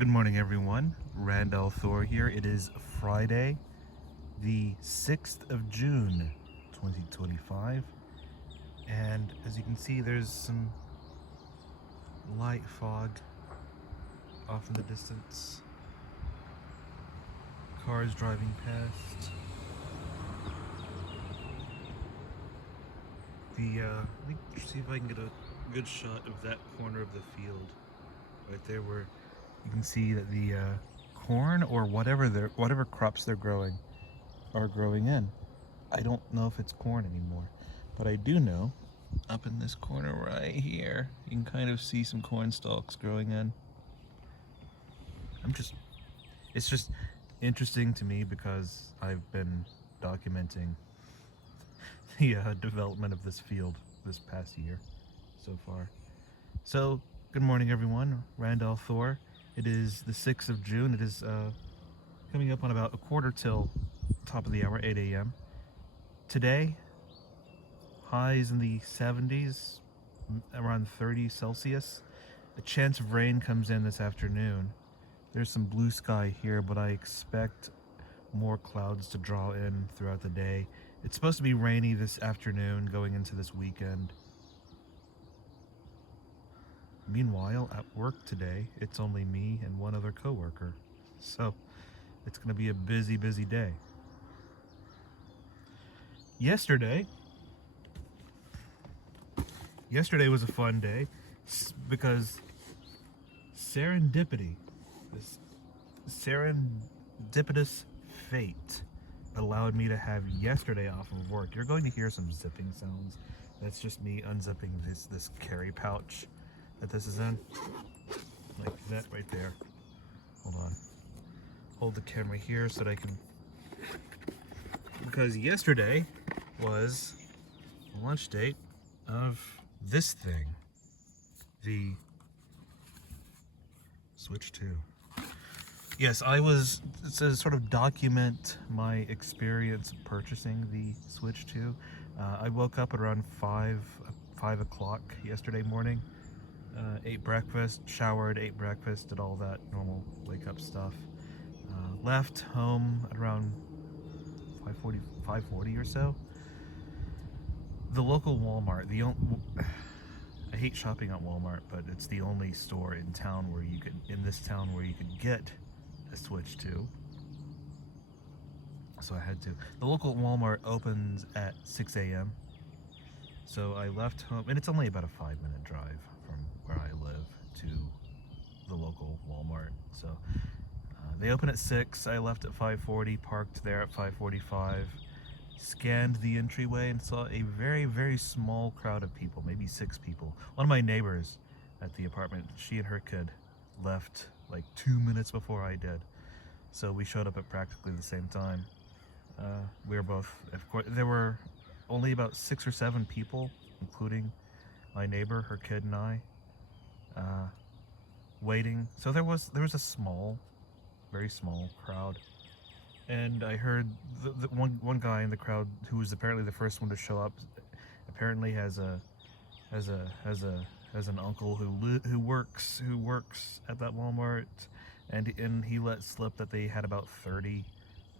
Good morning, everyone. Randall Thor here. It is Friday, the 6th of June, 2025. And as you can see, there's some light fog off in the distance. Cars driving past. Let me see if I can get a good shot of that corner of the field. Right there where you can see that the corn or whatever crops they're growing are growing in. I don't know if it's corn anymore, but I do know up in this corner right here, you can kind of see some corn stalks growing in. It's just interesting to me because I've been documenting the development of this field this past year so far. So, good morning, everyone. Randall Thor. It is the 6th of June. It is coming up on about a quarter till top of the hour, 8 a.m. Today, highs in the 70s, around 30 Celsius. A chance of rain comes in this afternoon. There's some blue sky here, but I expect more clouds to draw in throughout the day. It's supposed to be rainy this afternoon going into this weekend. Meanwhile, at work today, it's only me and one other coworker. So, it's going to be a busy, busy day. Yesterday was a fun day because serendipity, this serendipitous fate allowed me to have yesterday off of work. You're going to hear some zipping sounds. That's just me unzipping this carry pouch that this is in. Like that right there. Hold on. Hold the camera here so that I can... Because yesterday was the launch date of this thing. The Switch 2. Yes, to sort of document my experience purchasing the Switch 2. I woke up at around 5 o'clock yesterday morning. Ate breakfast, showered, ate breakfast, did all that normal wake up stuff. Left home at around 5:40 or so. The local Walmart, I hate shopping at Walmart, but it's the only store in town where you could get a Switch 2. So I had to. The local Walmart opens at 6 a.m. So I left home, and it's only about a 5-minute drive from where I live to the local Walmart. So they open at 6. I left at 5:40, parked there at 5:45, scanned the entryway, and saw a very, very small crowd of people, maybe 6 people. One of my neighbors at the apartment, she and her kid left like 2 minutes before I did. So we showed up at practically the same time. We were both, of course, there were only about 6 or 7 people, including my neighbor, her kid, and I, waiting. So there was a small, very small crowd. And I heard the one guy in the crowd who was apparently the first one to show up. Apparently has an uncle who works at that Walmart, and he let slip that they had about 30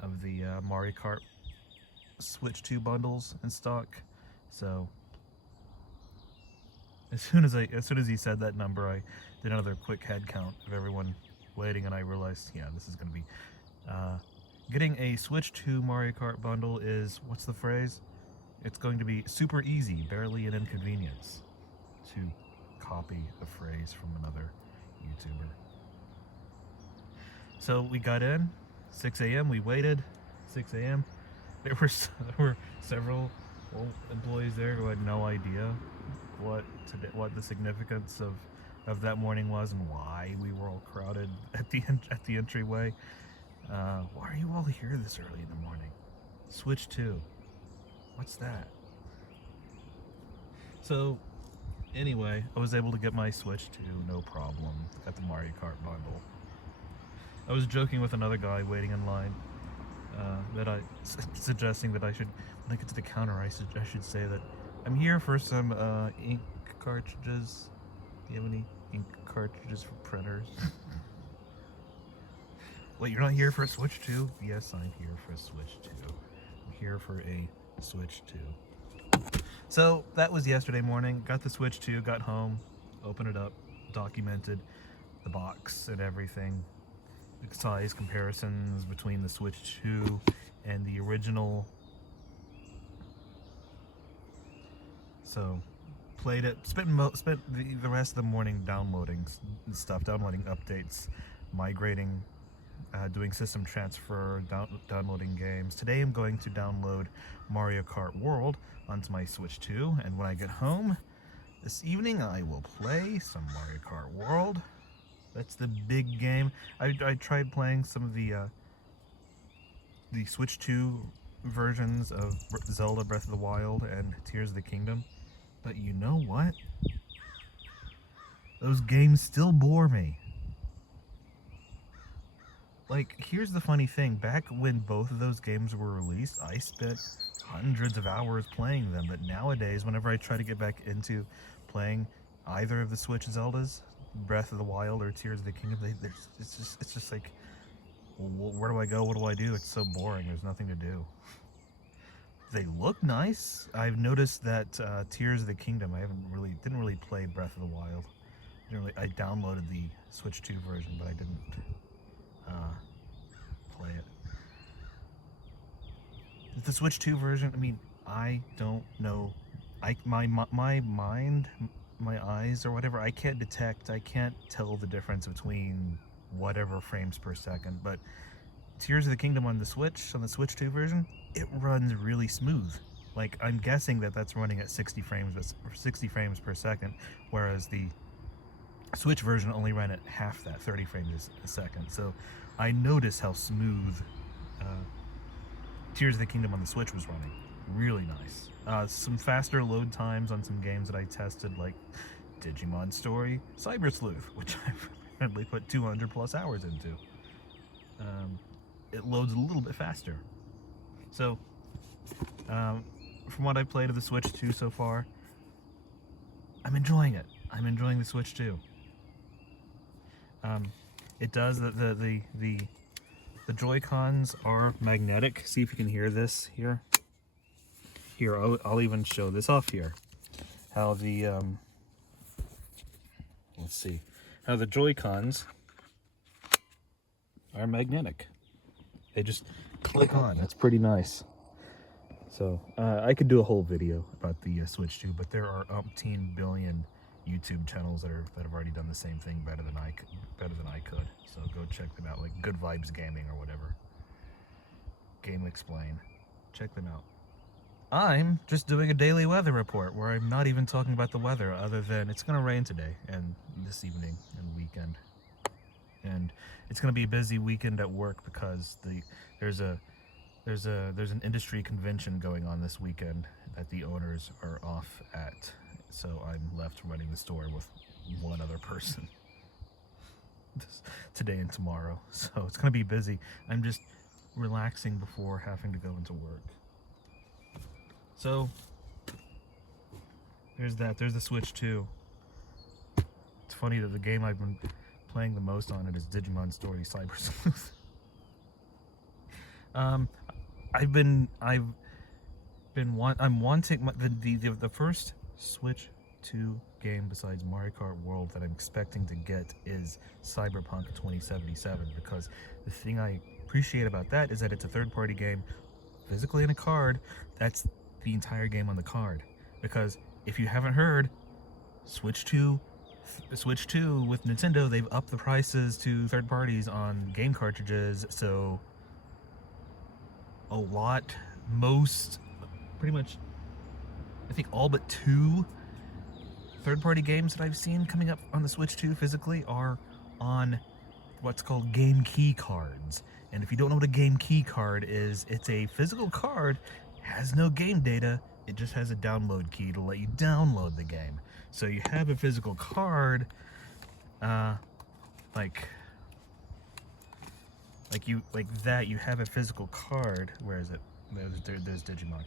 of the Mario Kart Switch 2 bundles in stock. So as soon as he said that number, I did another quick head count of everyone waiting, and I realized, yeah, this is going to be getting a Switch 2 Mario Kart bundle is, what's the phrase? It's going to be super easy, barely an inconvenience, to copy a phrase from another YouTuber. So we got in, 6 a.m. We waited, 6 a.m. There were several employees there who had no idea what the significance of that morning was and why we were all crowded at the entryway. Why are you all here this early in the morning? Switch 2. What's that? So, anyway, I was able to get my Switch 2, no problem, at the Mario Kart bundle. I was joking with another guy waiting in line, suggesting that when I get to the counter, I should say that I'm here for some ink cartridges. Do you have any ink cartridges for printers? Wait, you're not here for a Switch 2? Yes, I'm here for a Switch 2. I'm here for a Switch 2. So, that was yesterday morning. Got the Switch 2, got home, opened it up, documented the box and everything. Size comparisons between the Switch 2 and the original. So, played it, spent the rest of the morning downloading stuff, downloading updates, migrating, doing system transfer, downloading games. Today I'm going to download Mario Kart World onto my Switch 2, and when I get home this evening I will play some Mario Kart World. That's the big game. I tried playing some of the Switch 2 versions of Zelda Breath of the Wild and Tears of the Kingdom, but you know what? Those games still bore me. Like, here's the funny thing. Back when both of those games were released, I spent hundreds of hours playing them, but nowadays, whenever I try to get back into playing either of the Switch Zeldas, Breath of the Wild or Tears of the Kingdom, it's just like, where do I go? What do I do? It's so boring. There's nothing to do. They look nice. I've noticed that Tears of the Kingdom, didn't really play Breath of the Wild. I downloaded the Switch 2 version, but I didn't play it. The Switch 2 version, I mean, I don't know. My mind, my eyes or whatever, I can't tell the difference between whatever frames per second, but Tears of the Kingdom on the Switch 2 version, it runs really smooth. Like, I'm guessing that's running at 60 frames per second, whereas the Switch version only ran at half that, 30 frames a second. So I noticed how smooth Tears of the Kingdom on the Switch was running. Really nice. Some faster load times on some games that I tested, like Digimon Story, Cyber Sleuth, which I've apparently put 200 plus hours into. It loads a little bit faster. So, from what I've played of the Switch 2 so far, I'm enjoying it. I'm enjoying the Switch 2. It does the Joy-Cons are magnetic. See if you can hear this here. Here, I'll even show this off here. How the let's see, how the Joy-Cons are magnetic. They just click on. That's pretty nice. So I could do a whole video about the Switch 2, but there are umpteen billion YouTube channels that have already done the same thing better than I could. So go check them out, like Good Vibes Gaming or whatever. Game Explain. Check them out. I'm just doing a daily weather report where I'm not even talking about the weather, other than it's going to rain today and this evening and weekend. And it's going to be a busy weekend at work because there's an industry convention going on this weekend that the owners are off at. So I'm left running the store with one other person today and tomorrow. So it's going to be busy. I'm just relaxing before having to go into work. So there's that. There's the Switch 2. It's funny that the game I've been playing the most on it is Digimon Story Cyber Sleuth. I'm wanting the first Switch 2 game besides Mario Kart World that I'm expecting to get is Cyberpunk 2077, because the thing I appreciate about that is that it's a third-party game physically in a card. That's the entire game on the card. Because if you haven't heard, Switch 2 with Nintendo, they've upped the prices to third parties on game cartridges. So pretty much, I think all but 2 third-party games that I've seen coming up on the Switch 2 physically are on what's called game key cards. And if you don't know what a game key card is, it's a physical card, has no game data, it just has a download key to let you download the game. So you have a physical card, you have a physical card. Where is it? There's Digimon.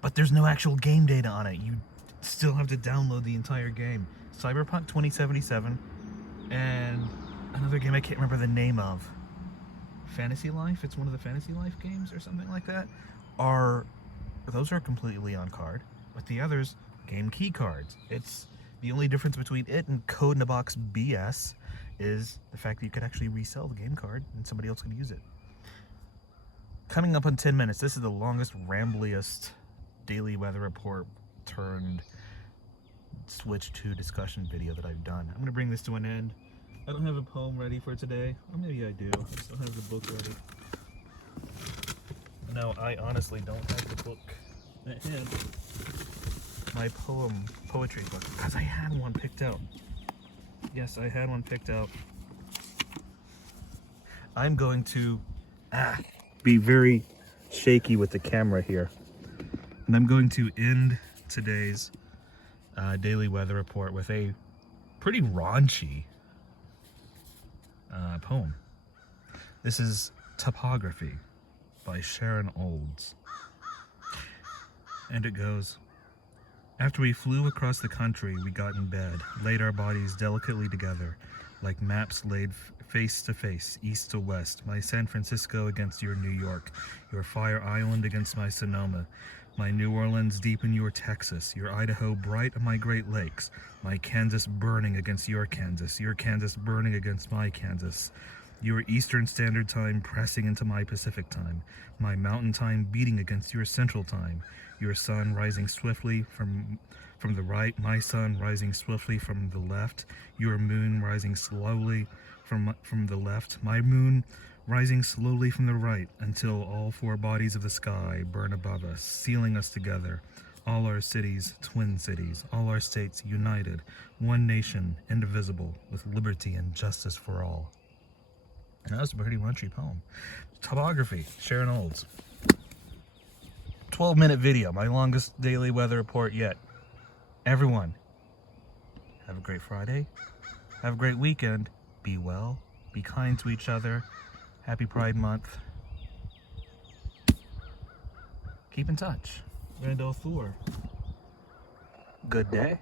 But there's no actual game data on it. You still have to download the entire game. Cyberpunk 2077 and another game I can't remember the name of. Fantasy Life, it's one of the Fantasy Life games or something like that. Those are completely on card, but the others, game key cards. It's the only difference between it and Code in a Box BS is the fact that you could actually resell the game card and somebody else could use it. Coming up on 10 minutes, this is the longest, rambliest daily weather report turned Switch 2 discussion video that I've done. I'm going to bring this to an end. I don't have a poem ready for today. Or maybe I do. I just don't have the book ready. No, I honestly don't have the book at hand. My poetry book, because I had one picked out. Yes, I had one picked out. I'm going to be very shaky with the camera here. And I'm going to end today's daily weather report with a pretty raunchy poem. This is Topography by Sharon Olds. And it goes, after we flew across the country, we got in bed, laid our bodies delicately together, like maps laid face to face, east to west, my San Francisco against your New York, your Fire Island against my Sonoma, my New Orleans deep in your Texas, your Idaho bright on my Great Lakes, my Kansas burning against your Kansas burning against my Kansas, your Eastern Standard Time pressing into my Pacific Time, my Mountain Time beating against your Central Time, your sun rising swiftly from the right, my sun rising swiftly from the left, your moon rising slowly from the left, my moon rising slowly from the right, until all four bodies of the sky burn above us, sealing us together, all our cities, twin cities, all our states united, one nation, indivisible, with liberty and justice for all. And that was a pretty raunchy poem. Topography, Sharon Olds. 12-minute video, my longest daily weather report yet. Everyone, have a great Friday. Have a great weekend. Be well. Be kind to each other. Happy Pride Month. Keep in touch. Randall Thor. Good day.